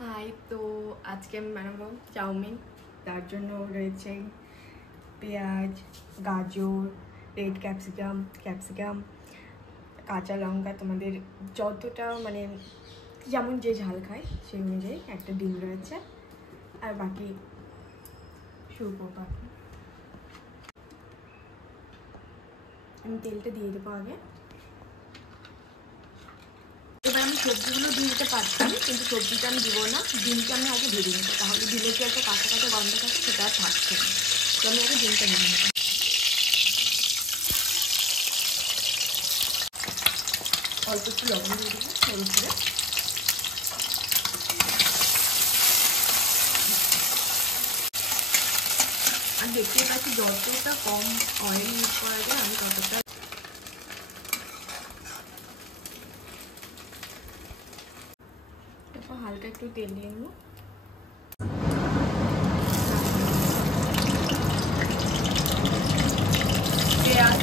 High, তো আজকে আমি বানাবো চাউমিন। তার জন্য রয়েছে পেঁয়াজ, গাজর, রেড ক্যাপসিকাম, কাঁচা লঙ্কা, তোমাদের যতটা মানে যেমন যে ঝাল খায় সেই অনুযায়ী, একটা ডিম রয়েছে, আর বাকি বাকি আমি তেলটা দিয়ে দেবো আগে। এবার আমি সবজিগুলো দিয়ে দিতে পারতাম, কিন্তু সবজিটা আমি দিব না, ডিমটা আমি আগে ভেজে নেবো, তাহলে ডিমের যে একটা কাঁচা কাঁচা গন্ধ থাকে সেটা আর থাকছে না। তো আমি আগে ডিমটা ভেজে নেবো। অল্প একটু লবণ দিয়ে দেবো সরু করে। আর দেখতে পাচ্ছি যতটা কম অয়েল ইউজ করা যায় আমি ততটা। তারপর হালকা একটু তেল দিয়ে নেবো। পেঁয়াজ,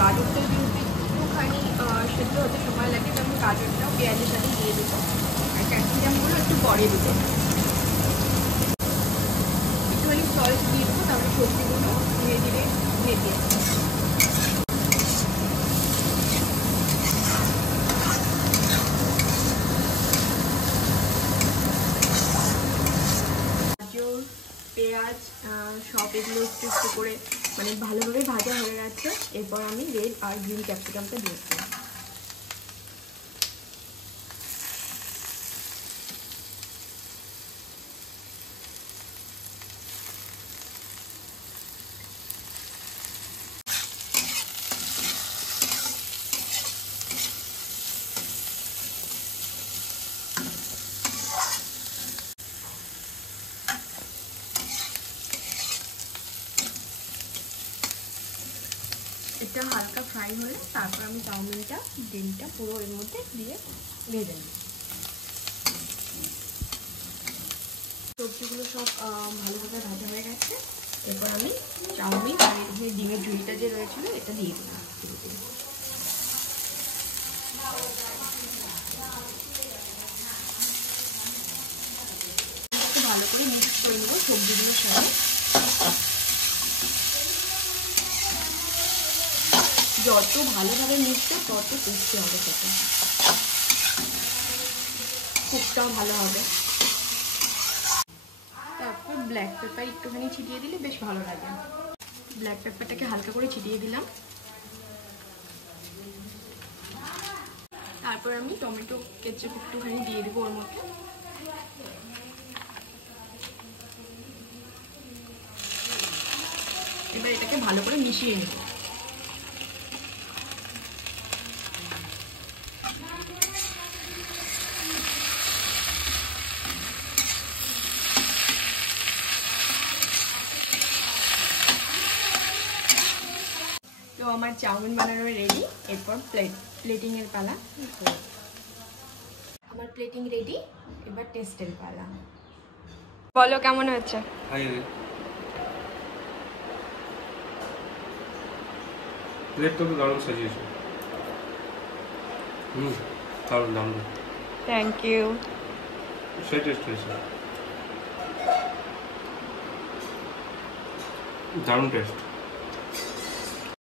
গাজরটা যেহেতু একটুখানি সেদ্ধ হতে সময় লাগে, তো আমি গাজরটাও পেঁয়াজের সাথে দিয়ে দেবো, আর ক্যাপসিকামগুলো একটু পরে দেবো। একটুখানি সল্ট দিয়ে দেবো, তারপরে সবজিগুলো ধীরে ধীরে ভেজে পেঁয়াজ সব এগুলো একটু একটু করে মানে ভালোভাবে ভাজা হয়ে গেছে। এরপর আমি রেড আর গ্রিন ক্যাপসিকামটা দিয়েছি। এটা হালকা ফ্রাই হলে তারপর আমি চাউমিনটা, ডিমটা পুরো এর মধ্যে দিয়ে ভেজে নেব। সবজিগুলো সব ভালোভাবে ভাজা হয়ে গেছে। এরপর আমি চাউমিন আর এখানে ডিমের ঝুড়িটা যে রয়েছিল এটা দিয়ে দিলাম। একটু ভালো করে মিক্স করে নেবো সবজিগুলোর সাথে। যত ভালোভাবে মিশবে তত টেস্টি হবে খেতে, কুকটাও ভালো হবে। তারপর ব্ল্যাক পেপার একটুখানি ছিটিয়ে দিলে বেশ ভালো লাগে। ব্ল্যাক পেপারটাকে হালকা করে ছিটিয়ে দিলাম। তারপর আমি টমেটো কেচাপ একটুখানি দিয়ে দেবো ওর মধ্যে। এবার এটাকে ভালো করে মিশিয়ে নেব। তো আমার চাউমিন বানানো রেডি। এরপর প্লেটিং এর পালা। আমার প্লেটিং রেডি, এবার টেস্টের পালা। বলো কেমন হচ্ছে? প্লেটটা তো দারুণ সাজিয়েছো। দারুণ দারুণ। Thank you. সেই টেস্ট হয়েছে, দারুণ টেস্ট।